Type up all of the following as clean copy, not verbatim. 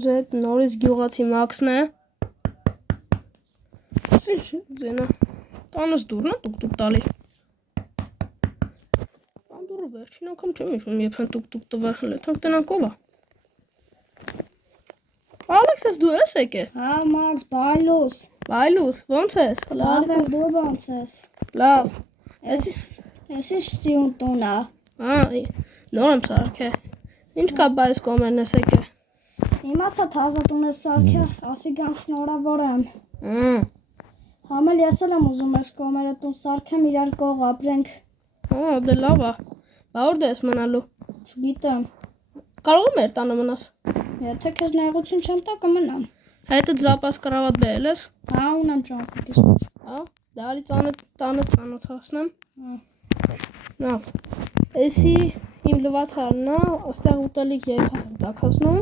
Zet noriz գյուղացի Մաքսն է։ Ինչ զենա։ Տանս դուրն է տուկ տալի։ Բան դուրը վերջին անգամ չեմ հիշում, երբ են տուկ տվեր հլեթանք տնանք ով է։ Ալեքսես դու ես եկել։ Հա Մաքս, Բայլուս, ո՞նց ես։ լավ եմ, դու ո՞նց ես։ Լավ։ Ես սիուն տուն է։ Նոր եմ սարքել։ Ինչ կա բայց կոմերն ես եկել։ Իմացա թազա տուն ես սարքել, ասիգան շնորհավոր եմ։ Համել ես էլ եմ ուզում ես կոմերը տուն սարքեմ, իրար կող ապրենք։ Դե լավ է։ Բա որտե ես մնալու։ Չգիտեմ։ Կարող եմ մեր տանը մնաս։ Եթե քեզ նեղություն չեմ տա կմնամ։ Հետդ զապաս կրավատ բերել ես։ Հա, ունեմ ճանապարհից։ Հա, դարի տանը ծանոթացնեմ։ Լավ։ Էսի իմ լվացարն է, այստեղ ուտելիք երկաթ եմ տաքացնում։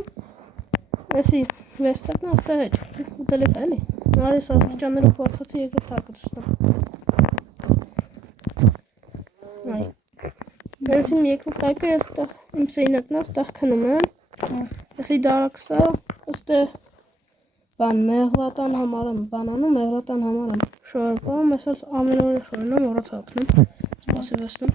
Էսի վերստակն է, այստեղ է ուտելիք է էլի։ Արի սա աստիճաններով բարձացի երկրորդ հարկը ցույց տամ։ Էսի իմ երկրորդ հարկը ես այստեղ իմ սեյնակն է, այստեղ քնում եմ։ Էսի դարակսա, այստեղ բան մեղրատան համար եմ բանանում, մեղրատան համար եմ շորպում, ես էլ ամեն օր շորնում, օրացա ակնում, սպասի վեստում։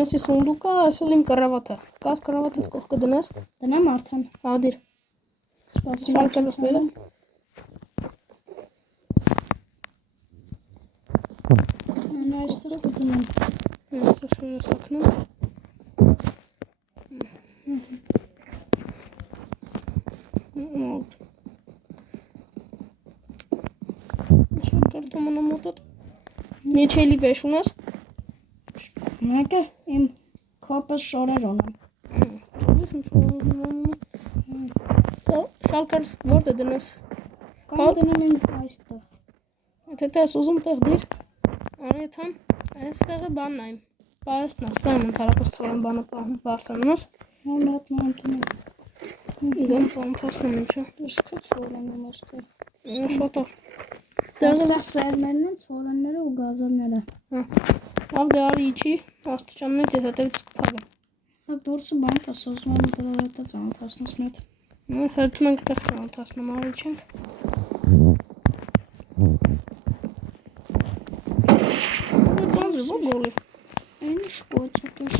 Էսի սունդուկա, ես էլ իմ կրավատը, կաս կրավատը կող կդնես։ Դնեմ արդեն։ Ադիր։ Սպասի շարճակս բերը։ Անա այստեղ կդնեմ։ Ես շորես ակնում։ Նեչելի վեշ ունես։ Մեկը իմ քոպս շորեր ունեմ։ Շալկարս որտե դնես։ Կամ դնեմ իմ այստեղ։ Եթե դες ուզում տեղ դիր։ Արիթան, այստեղը բանն է։ Պայեսն է, ստան ընդհանրապես ծորեն բանը բարձրանում ես։ Հոմրատման դնում։ Իդեմ ծանոթացնում ինչը։ Իսկ ծորեն եմ այստեղ։ Շատ է։ Այստեղ սերմերն են, ծորենները ու գազանները։ Լավ դե արի իջի, աստիճաններից ես հետևից կփակեմ։ Հա դուրսը բան տասում եմ դրա հետը ծանոթացնես մետ։ Ես հետում ենք տեղ ծանոթացնում արի չենք։ Բանջը ո՞ր գոլի։ Այն շկոչակես։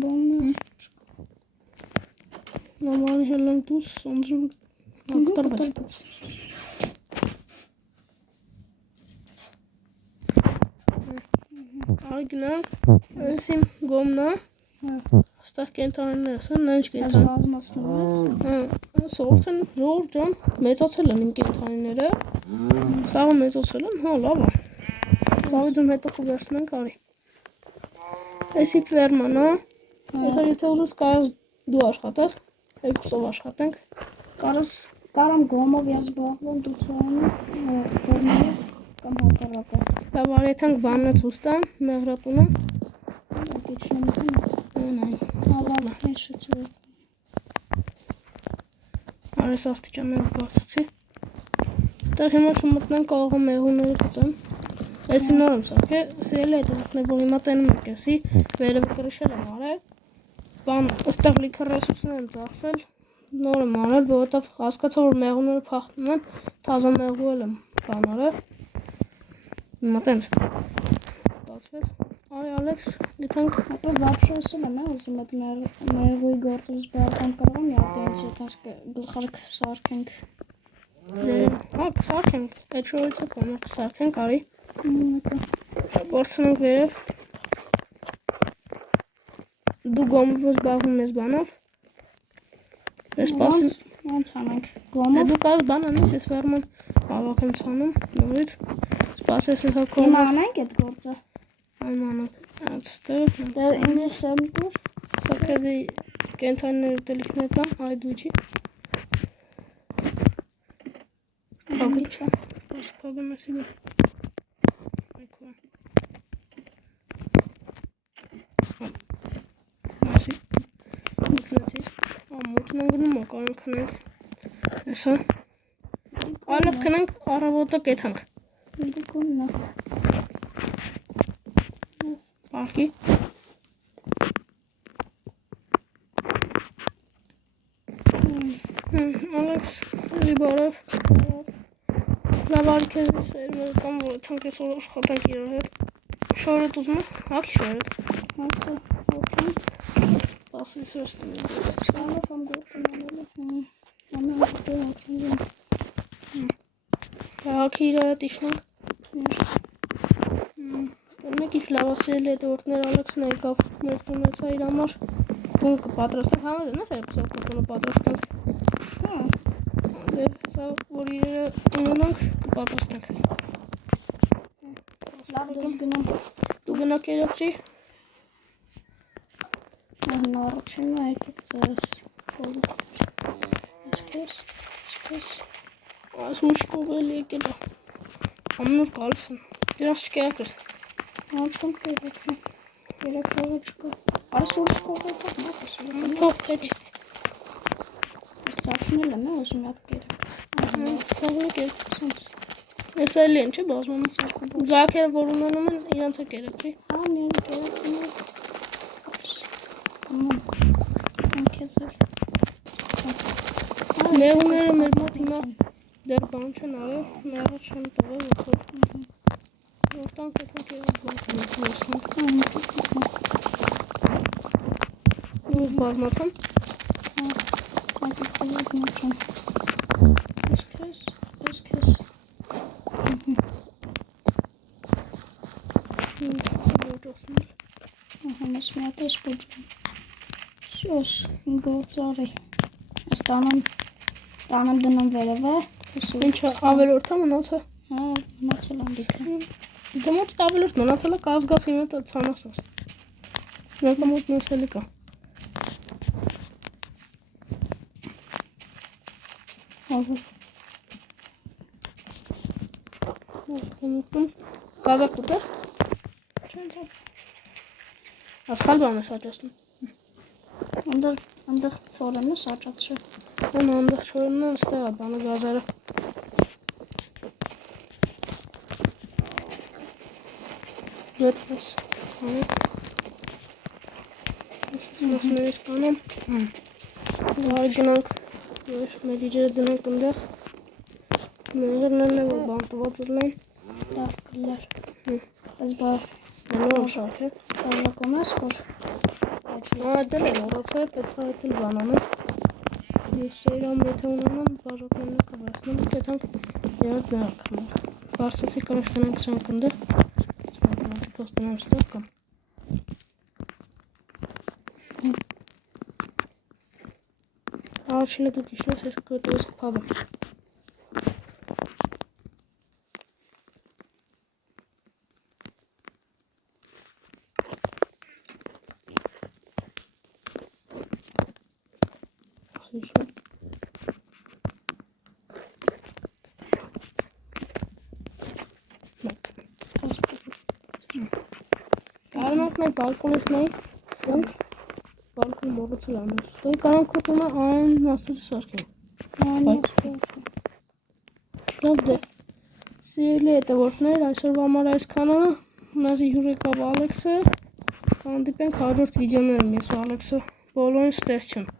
Բոնը։ Նորմալի հելենք դուս, onzu ակտարվեց։ Արի գնանք, ես իմ գոմնա, աստեղ կենթանիներս են, նա ինչ կենթան։ Ես բազմասնում ես։ Սորդ են ժոր ջան, մեծացել են իմ կենթանիները, սաղը մեծացել են, հա լավ է։ Սաղի ձում հետը կուվերցնենք արի։ Էսի պվերման է, եթե ուզուս կարս դու աշխատես, երկուսով աշխատենք։ Կարամ գոմով ես բաղվում դու ծորանում, ֆորմալով կամ հակառակը։ Լավ արի եթանք բաննը ցույց տամ, մեղրատունը։ Ակիչնում եմ։ Նայ։ Հավալ հեշիցու։ Արես աստիճանները բարձացի։ Այստեղ հիմա չմտնենք կարող եմ մեղուները գծեմ։ Էսի նոր եմ սարքել, սիրել է դրանքն է, որ հիմա տենում եք էսի, վերևը կրշել եմ արել։ Բան, այստեղ լիքը ռեսուրսներ եմ ծախսել, նոր եմ արել, որովհետև հասկացա, որ մեղուները փախնում են, թազա մեղու եմ բան արել։ Հիմա տենց ստացվեց։ Արի Ալեքս, գիտենք Ապա վաբշոսում եմ, ուզում եք մեղուի գործով զբաղվան կարող եմ, յատի ինձ ետանց գլխարկ սարքենք։ Հա, կսարքենք, այդ շորից է կոմը կսարքենք, արի։ Բորցնենք վերև։ Դու գոմով զբաղվում ես բանով։ Ես պասիմ։ Ոնց անենք գոմով։ Դու կաս բան անես, ես վերման ավակ եմ ցանում, նորից։ Սպասես ես ակոմ։ Հիմա անենք այդ գործը։ Այմ անենք, այստեղ։ Դե ինձ սեմ դուր։ Սակեզի կենթանիներ ուտելիքներ տան, արի դու իջի։ Ինչա։ Սպագեմ էսի բեր։ Այքո։ Մասի։ Մտնեցիր։ Մոտն անգնում ակարան քնենք։ Էսա։ Այլև քնենք առավոտը կեթանք։ Դուքուննա։ Պարկի։ Ալեքս, լի բարև։ Լավ արքեզ սերմերը կամ որ թանք այսօր աշխատանք իրար հետ։ Շորդ ուզում է, հակի շորդ։ Ասա, ոքին։ Պասից վստում է։ Սանով ամ գործում անելը։ Ամեն գործում ոքին։ Հակի իրար հետ իշնանք։ Մեկ ինչ լավասիրել հետ որտներ Ալեքսն եկավ մեր տունեցա իր համար։ Տուն կպատրաստանք, համադ է նա սերպսով կտունը պատրաստանք։ Դև սա որ իրերը ունենանք կպատրաստանք։ Լավ դες գնամ։ Դու գնա կերակրի։ Առաջինը եկեք ձեզ կոլուկ։ Ես Այս մուշ կողել եկել է։ Ամնուր կալս են։ Դրանց չկերակրս։ Անչում կերակրի։ Կերակրովը չկա։ Արս ուրիշ կողել կա։ Թող պետք։ Սարքնել եմ ուզում ակ կերակ։ Սաղնիկ է սենց։ Ես այլ են չէ բազմամը սարքում։ Զաքերը որ ունենում են իրանց է կերակրի։ Միայն կերակրում է։ Անքեզր։ Մեղուները մեր մոտ հիմա դեռ բան չեն արել, մեղը չեն տվել, որտանք էթանք եղավ բազմացան։ Ես քեզ։ Ես միատ ես բոջում։ Շոս, գործարի։ Ես տանեմ դնեմ վերևը։ Ինչը ավելորդա մնացա։ Հա, մնացել անդիքը։ Դե մոտ ավելորդ մնացել է կազգասի մետը ծանասաս։ Մեկը մոտ մեսելի կա։ Կազակ ուտեր։ Ասխալ բան է սաճասնում։ Անդեղ ծորեմը սաճացրը։ Անա անդեղ չորեմն են ստեղ է բանը գազարը։ Ետպես Մասներիս կանեմ Վար գնանք մեր իջերը դնենք ընդեղ Մեղերներն է որ բանտված ըլնեն Լավ կլար։ Ես Նոր շարք է բավակում ես, որ Այդել է մորացել, պետք է այդել բանանում Ես իրամ եթե ունենան բաժակներն է կվասնում կետանք երդ նրանք հմանք Բարսացի կանեշ տնենք սրանք ընդեղ Պոստանամ ստեղ կամ Առաջինը դուք իշնես ես կոտերես կպագը Կարանանք մեր բալկոնից նայի Բալկոնի մորացել անես Դոյ կարանք կոտունը այն մասերի սարքել Լավ դե Սիրելի հետևորդներ այսօրվա համար այսքանը Մազի հյուր եկավ Ալեքսը Հանդիպենք հաջորդ վիդեոներում ես Ալեքսը Բոլորին ստեղ չեմ